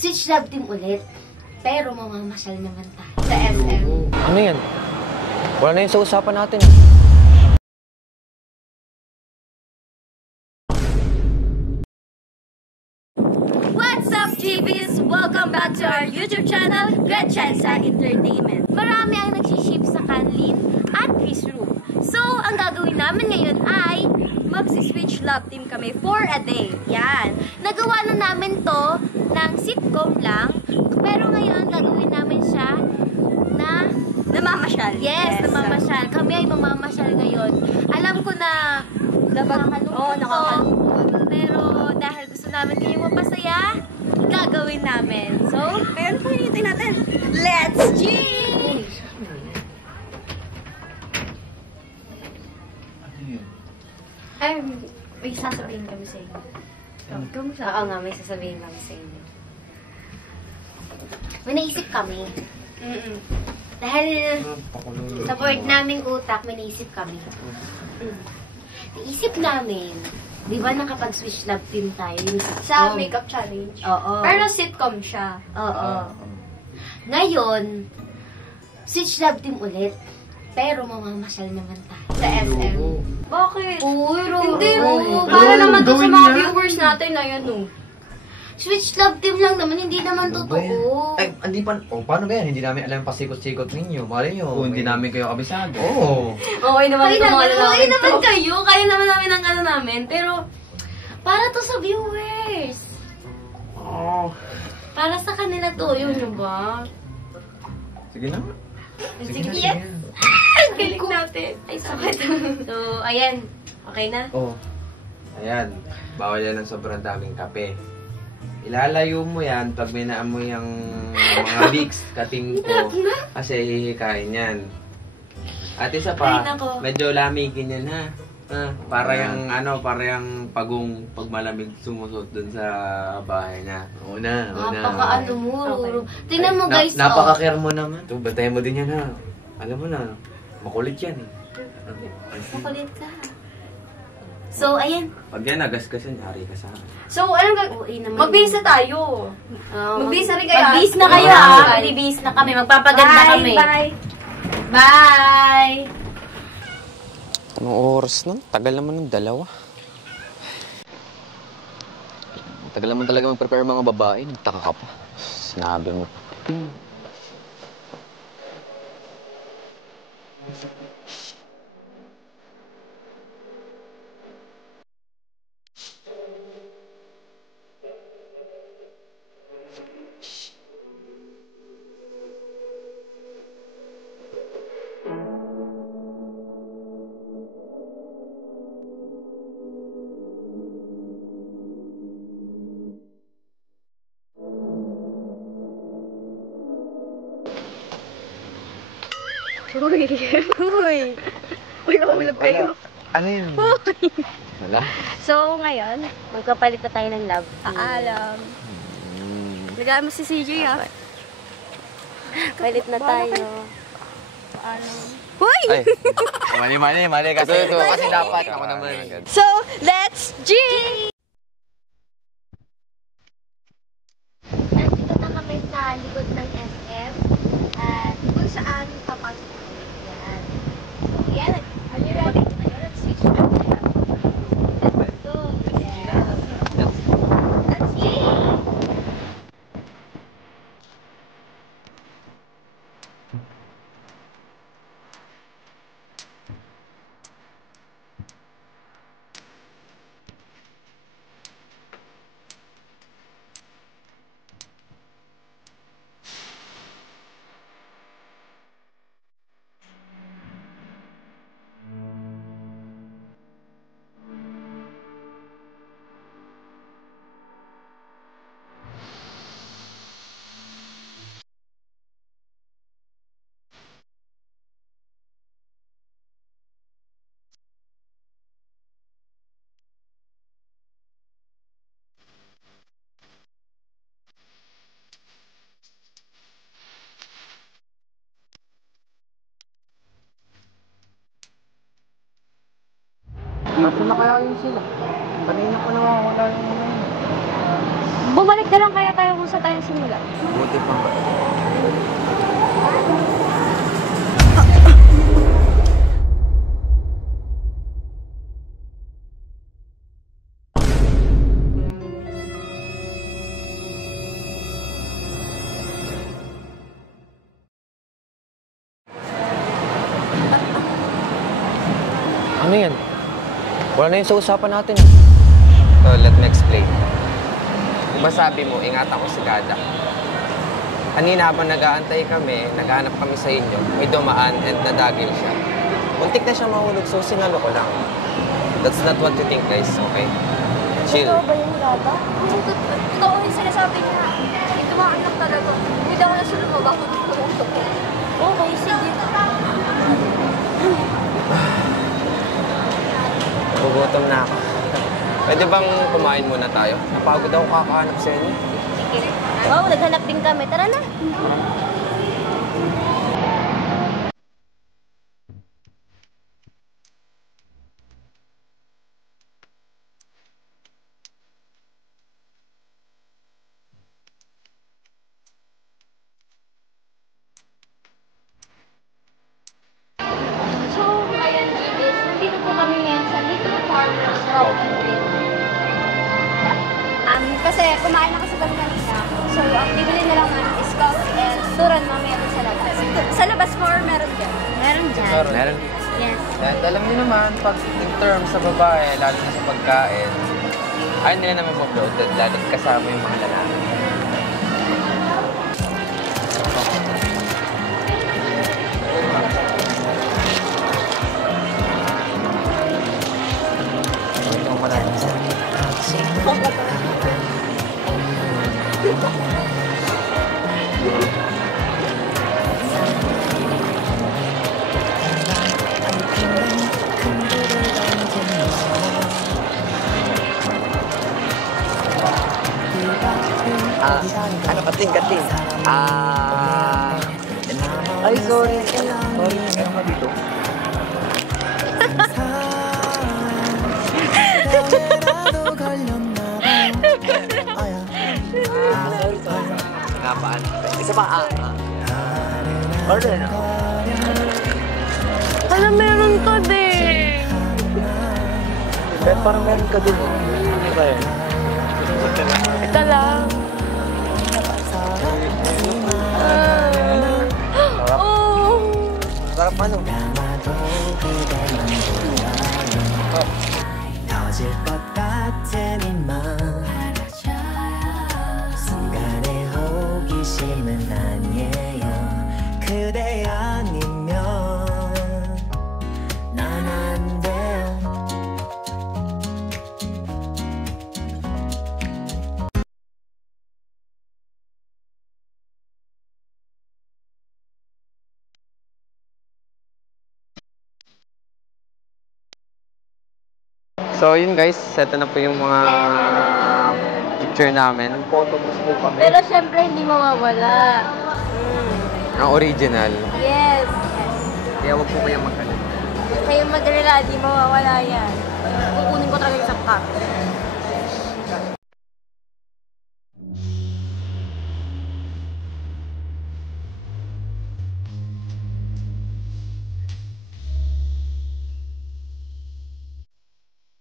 Switch Love Team ulit. Pero mamamasyal naman tayo sa SM. Ano yan? Wala na yun sa usapan natin. What's up, GBs? Welcome back to our YouTube channel, Gretchensa Entertainment. Marami ang nagsiship sa Canlin at Chris Room. So, ang gagawin namin ngayon ay magsi-switch love team kami for a day. Yan. Nagawa na namin to ng sitcom lang. Pero ngayon, gagawin namin siya na namamasyal. Yes, namamasyal. Kami ay mamamasyal ngayon. Alam ko na nakakalungkot. Pero dahil gusto namin kayong mapasaya, gagawin namin. So, kaya ano po hinihintay natin? Let's G! Ay, may sasabihin kami sa inyo. Oo nga, may sasabihin kami sa inyo. May naisip kami. Dahil sa board naming utak, may naisip kami. Naisip namin, di ba nakapag-switch love team tayo? Yung Sa makeup challenge. Oo. Pero sitcom siya. Oo. Ngayon, switch love team ulit. Pero mamamasyal naman tayo sa SM. Bakit? Hindi mo. Para naman to sa mga viewers natin na yan, no? Switch love team lang naman, hindi naman totoo. Ay, hindi pa. Paano ba yan? Hindi namin alam pasikot-sikot ninyo. Malay nyo. Kung hindi namin kayo kabisado. Oo. Okay naman ito mga lalaki. Okay naman kayo. Kaya naman namin ang ano namin. Pero, para to sa viewers. Para sa kanila to. Yun yung ba? Sige na. Sige na. Galing natin. Ay, sakit. So, ayan. Okay na? Oh. Ayan. Bawal yan ng sobrang daming kape. Ilalayo mo yan pag may naamoy ang mga Vicks, kating ko. Kasi hihikain yan. At isa pa, medyo lamigin yan ha. Para yung para yung pagong pag malamig sumusot dun sa bahay niya. Una. Napaka-ano mo. Tingnan mo guys. Napaka-care mo naman. Ito, bantayan mo din yan ha. Alam mo na, makulit yan. Makulit ka. So, ayan. Pag yan nagasgasan, hari ka sa akin. So, anong gagawin? Magbihis na tayo. Magbihis na rin kayo. Magbihis na kayo ha. Magbihis na kami. Magpapaganda kami. Bye! Bye! Anong oras nun? Tagal naman ng dalawa. Tagal naman talaga mag-prepare mga babae. Nagtaka ka pa. Sinabi mo. Uy, nakulang kayo. Ano yun? Wala. So, ngayon, Magkapalit na tayo ng love. paalam. Lagaan mo si CJ, ha? Palit na tayo. Paalam. Uy! Ay, mali. Kasi dapat ako naman. So, let's G! Nandito na kami sa likod ng SM. At Kung saan papasok. yan. So, yan. Are you ready? Let's switch na. Let's go. Yeah. Let's see. Nasaan na kaya yun sila? Kanina pa nawawala yung mga yun. Bumalik na lang kaya tayo kung saan tayo simula. Buti pa ba? Ano yan? Wala na yun sa usapan natin. So, let me explain. Diba sabi mo, ingatan ko si Gada. Kanina habang nag-aantay kami, naghahanap kami sa inyo, may dumaan and nadagil siya. Muntik na siya mahulog, so sinalo ko lang. That's not what you think, guys, okay? Chill. Totoo ba yung Gada? Totoo yung sinasabi niya. Ito mga anak talaga. Hindi daw nasunod mo, bakit ito ko? Okay, sige. Gugutom na ako. Pwede bang kumain muna tayo? Napagod ako kakahanap sa inyo. Sige. Wow, naghanap din kami. Tara na. So, ayan, Ibis. Nandito po kami ngayon sa Little Farmers Coffee. Kasi kumain ako sa bang kanina. So, ang bibili na lang namin is coffee and turan mamaya sa labas. Sa labas more, meron dyan. Meron dyan. Meron. Yes. At alam niyo naman, pag in terms sa babae, lalo na sa pagkain, ayaw nila naman mag-bloated, lalo kasama yung mga lalaki. Ito mo na. Ano kating-kating? Ay, sorry. Sorry, meron ka dito. Sorry. Ngapaan. Isa pa, Order na. Alam, meron ka din. Parang meron ka din. Ano ba yun? Ito lang. Oh. Sarap ano? 터질 것 같은 이맘 순간의 호기심은 아니에요 그대 아니면 난 안 돼요 So yun guys, ito na po yung mga picture namin. Photos mo kami. Pero syempre, hindi mawawala. Ang original. Yes. Kaya wag po kayong magkalit. Kayo mag-alala, hindi mawawala yan. Kukunin ko talaga yung isang copy.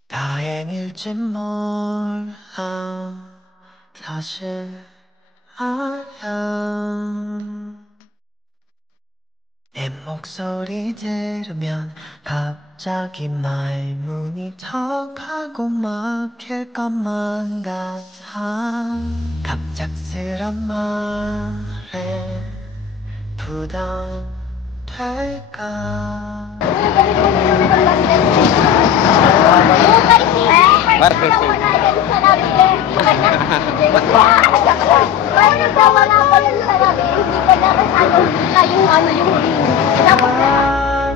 다행일지 몰라 사실 알아 내 목소리 들으면 갑자기 말문이 턱하고 막힐 것만 같아 갑작스런 말에 부담될까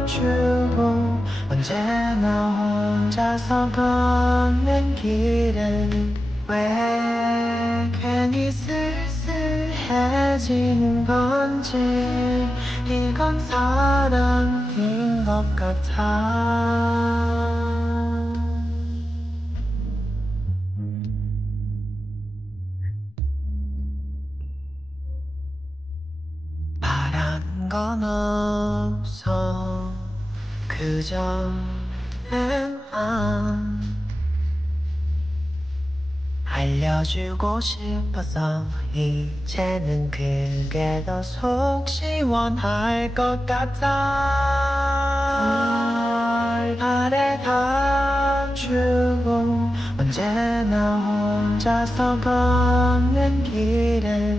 주고 언제나 혼자서 걷는 길은 왜 괜히 쓸쓸해지는 건지 이건 사랑인 것 같아 건 없어 그저 내맘 알려주고 싶어서 이제는 그게 더 속 시원할 것 같아 발에 감추고 언제나 혼자서 걷는 길에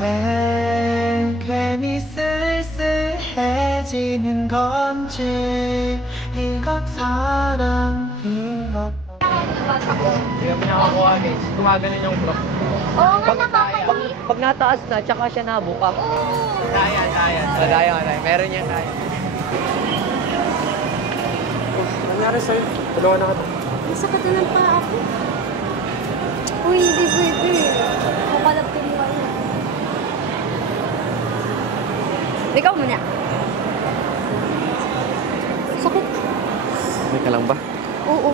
왜 괜히 쓸쓸해지는 건지 이건 사랑인 것 Hindi kami nakakuha guys. Gumaganon yung block. Oo nga, nakakainis. Pag nataas na, tsaka siya nabuka. Daya. Meron yan kaya. Nangyari sa'yo? Tulungan na kita. Masakit na ng paa ako. Uy, hindi pwede. Kukalapin mo ano. Ikaw muna. Sakit. Hindi ka lang ba? Oo.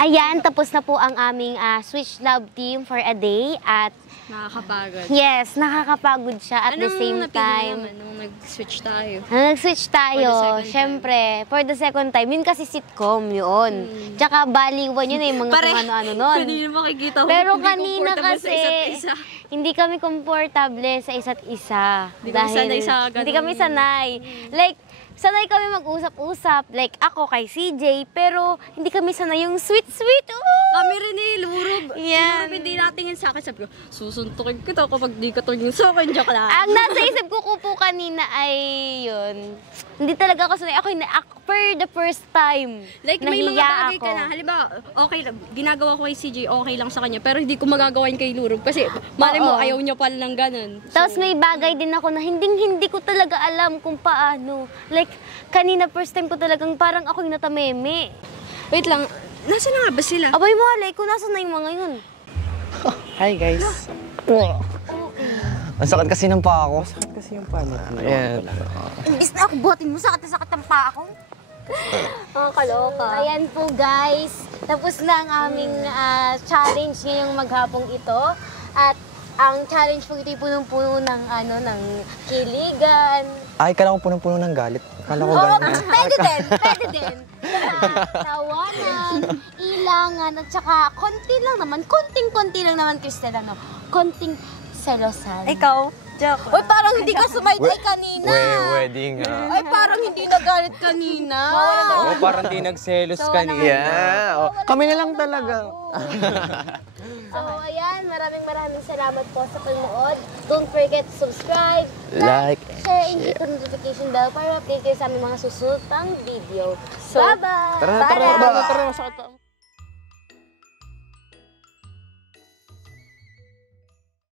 Ayan, tapos na po ang aming Switch Love team for a day at Nakakapagod. yes, nakakapagod siya at the same time. Nung nag-switch tayo? Nag-switch tayo, For the second time. syempre, for the second time. Yun kasi sitcom yun. Tsaka baliwan yun eh, mga kung ano-ano nun. Kanina makikita ko. Pero hindi kanina comfortable kasi, sa isa't isa. hindi kami komportable sa isa't isa. Hindi kami sanay sa ganun. Hindi kami sanay. Like, sanay kami mag-usap-usap. Like, ako kay CJ, pero hindi kami sanay yung sweet-sweet. Kami rin eh, lurob. Yan. Lurob, hindi natingin sa akin. Sabi ko, susuntukin kita kapag di ka tingin sa akin. Joke lang. Ang nasa isip ko po kanina ay yun. Hindi talaga ako sanay. For the first time, Like, may mga nahiya bagay ako. ka na. Halimbawa, okay lang. Ginagawa ko kay CJ, okay lang sa kanya. Pero hindi ko magagawa yun kay Lurob. Kasi, mali mo, Oo. ayaw niya pala ng ganun. Tapos may bagay din ako na hindi ko talaga alam kung paano. Like, kanina first time ko talagang parang ako yung natameme. Wait lang, nasa na nga ba sila? Abay mo, alay ko, nasa na yung mga yun? Hi guys. Ang sakit kasi ng paa ko. Sakit kasi yung paa niya. Ayan. Imbis na ako buhatin mo, sakit na sakit ang paa ko. Mga kaloka. Ayan po guys, tapos na ang aming challenge ngayong maghapong ito. At ang challenge po ito ay punong-puno ng, ng kiligan. Ay, kala ko punong-puno ng galit. Kala ko Oo, ganun. pwede din. Tawanan, ilangan, at saka konting-konti lang naman, Cristel, konting selosan. Ikaw, joke. Uy, parang hindi ka sumayday kanina. Wedding nga. Ay, parang hindi nagalit kanina. Oo, parang di nagselos kanina. Yeah. Kami na lang talaga. So, ayan, maraming salamat po sa panonood. Don't forget to subscribe, Like, share, and hit the notification bell para update kayo sa aming mga susunod pang video. Bye-bye! tara. Sakit pa.